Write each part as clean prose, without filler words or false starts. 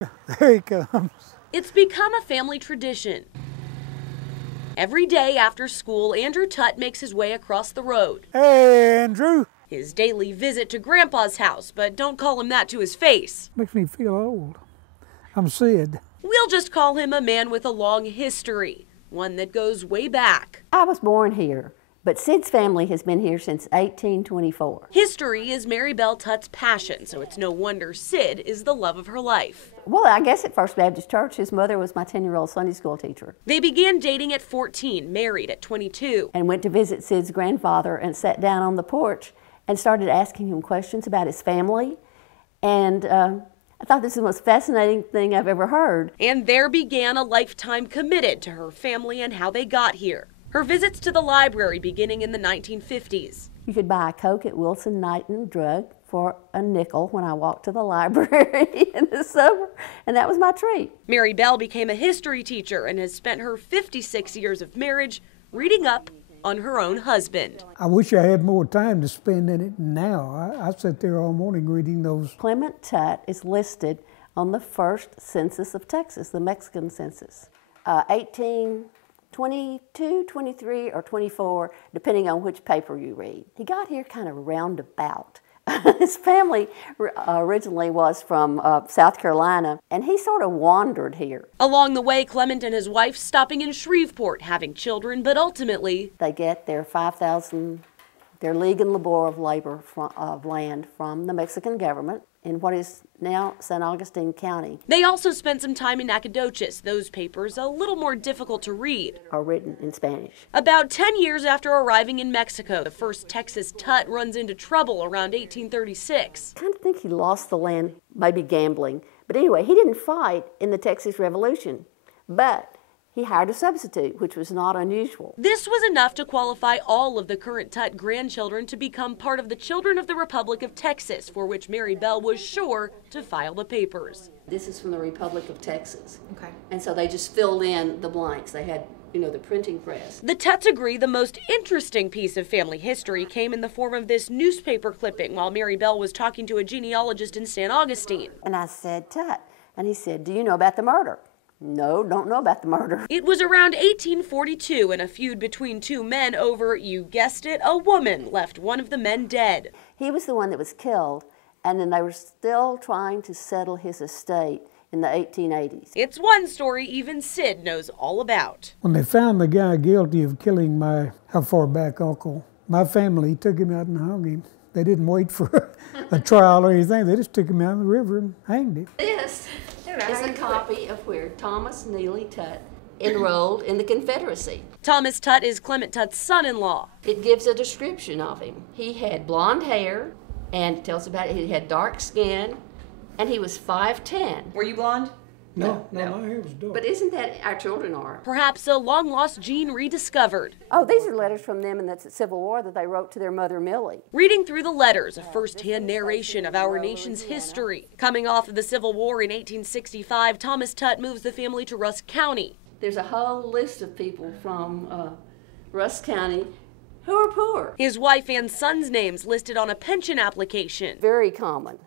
There he comes. It's become a family tradition. Every day after school, Andrew Tutt makes his way across the road. Hey, Andrew. His daily visit to Grandpa's house, but don't call him that to his face. Makes me feel old. I'm Sid. We'll just call him a man with a long history, one that goes way back. I was born here, but Sid's family has been here since 1824. History is Mary Bell Tutt's passion, so it's no wonder Sid is the love of her life. Well, I guess at First Baptist Church, his mother was my 10-year-old Sunday school teacher. They began dating at 14, married at 22. And went to visit Sid's grandfather and sat down on the porch and started asking him questions about his family. And I thought this was the most fascinating thing I've ever heard. And there began a lifetime committed to her family and how they got here. Her visits to the library beginning in the 1950s. You could buy a Coke at Wilson Night and Drug for a nickel when I walked to the library in the summer, and that was my treat. Mary Bell became a history teacher and has spent her 56 years of marriage reading up on her own husband. I wish I had more time to spend in it now. I sit there all morning reading those. Clement Tutt is listed on the first census of Texas, the Mexican census, 1822, 23, or 24, depending on which paper you read. He got here kind of roundabout. His family originally was from South Carolina, and he sort of wandered here. Along the way, Clement and his wife stopping in Shreveport, having children, but ultimately they get their 5,000, their league and labor of labor of land from the Mexican government in what is now San Augustine County. They also spent some time in Nacogdoches, those papers a little more difficult to read. Are written in Spanish. About 10 years after arriving in Mexico, the first Texas Tutt runs into trouble around 1836. I kind of think he lost the land, maybe gambling. But anyway, he didn't fight in the Texas Revolution, but he hired a substitute, which was not unusual. This was enough to qualify all of the current Tutt grandchildren to become part of the Children of the Republic of Texas, for which Mary Bell was sure to file the papers. This is from the Republic of Texas. Okay. And so they just filled in the blanks. They had, the printing press. The Tutts agree the most interesting piece of family history came in the form of this newspaper clipping while Mary Bell was talking to a genealogist in San Augustine. And I said, Tutt. And he said, do you know about the murder? No, don't know about the murder. It was around 1842, and a feud between two men over, you guessed it, a woman left one of the men dead. He was the one that was killed, and then they were still trying to settle his estate in the 1880s. It's one story even Sid knows all about. When they found the guy guilty of killing my how far back uncle, my family took him out and hung him. They didn't wait for a trial or anything. They just took him out in the river and hanged him. This is a copy of where Thomas Neely Tutt enrolled in the Confederacy. Thomas Tutt is Clement Tutt's son-in-law. It gives a description of him. He had blonde hair, and it tells about it. He had dark skin, and he was 5'10". Were you blonde? No, my hair was dark. But isn't that our children are? Perhaps a long-lost gene rediscovered. Oh, these are letters from them in the Civil War that they wrote to their mother, Millie. Reading through the letters, a first-hand narration of our nation's history. Coming off of the Civil War in 1865, Thomas Tutt moves the family to Rusk County. There's a whole list of people from Rusk County who are poor. His wife and son's names listed on a pension application. Very common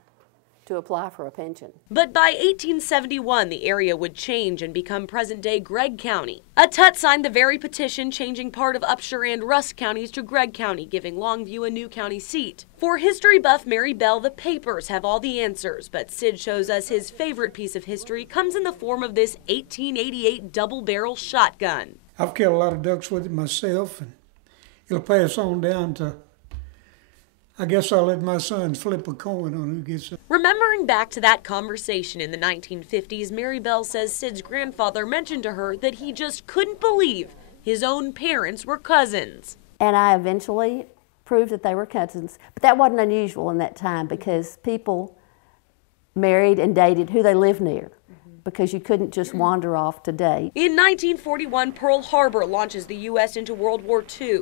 to apply for a pension. But by 1871, the area would change and become present-day Gregg County. A Tutt signed the very petition changing part of Upshur and Rusk counties to Gregg County, giving Longview a new county seat. For history buff Mary Bell, the papers have all the answers, but Sid shows us his favorite piece of history comes in the form of this 1888 double-barrel shotgun. I've killed a lot of ducks with it myself, and it'll pass on down to, I guess I'll let my sons flip a coin on who gets it. Remembering back to that conversation in the 1950s, Mary Bell says Sid's grandfather mentioned to her that he just couldn't believe his own parents were cousins. And I eventually proved that they were cousins. But that wasn't unusual in that time because people married and dated who they lived near, because you couldn't just wander off today. In 1941, Pearl Harbor launches the U.S. into World War II.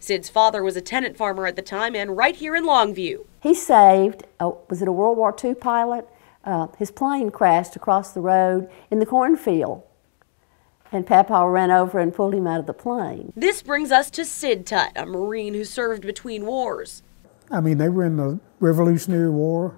Sid's father was a tenant farmer at the time and right here in Longview. He saved, was it a World War II pilot? His plane crashed across the road in the cornfield, and Papa ran over and pulled him out of the plane. This brings us to Sid Tutt, a Marine who served between wars. I mean, they were in the Revolutionary War.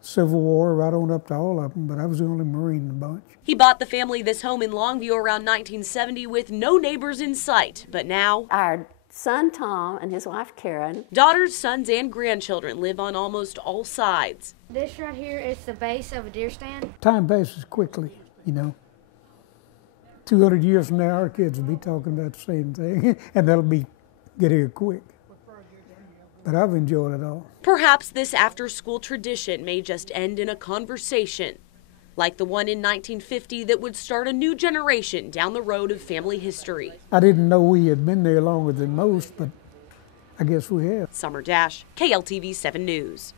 Civil War, right on up to all of them, but I was the only Marine in the bunch. He bought the family this home in Longview around 1970 with no neighbors in sight, but now Our son Tom and his wife Karen. daughters, sons, and grandchildren live on almost all sides. This right here is the base of a deer stand. Time passes quickly, you know. 200 years from now, our kids will be talking about the same thing, and they'll get here quick. But I've enjoyed it all. Perhaps this after-school tradition may just end in a conversation, like the one in 1950 that would start a new generation down the road of family history. I didn't know we had been there longer than most, but I guess we have. Summer Dash, KLTV 7 News.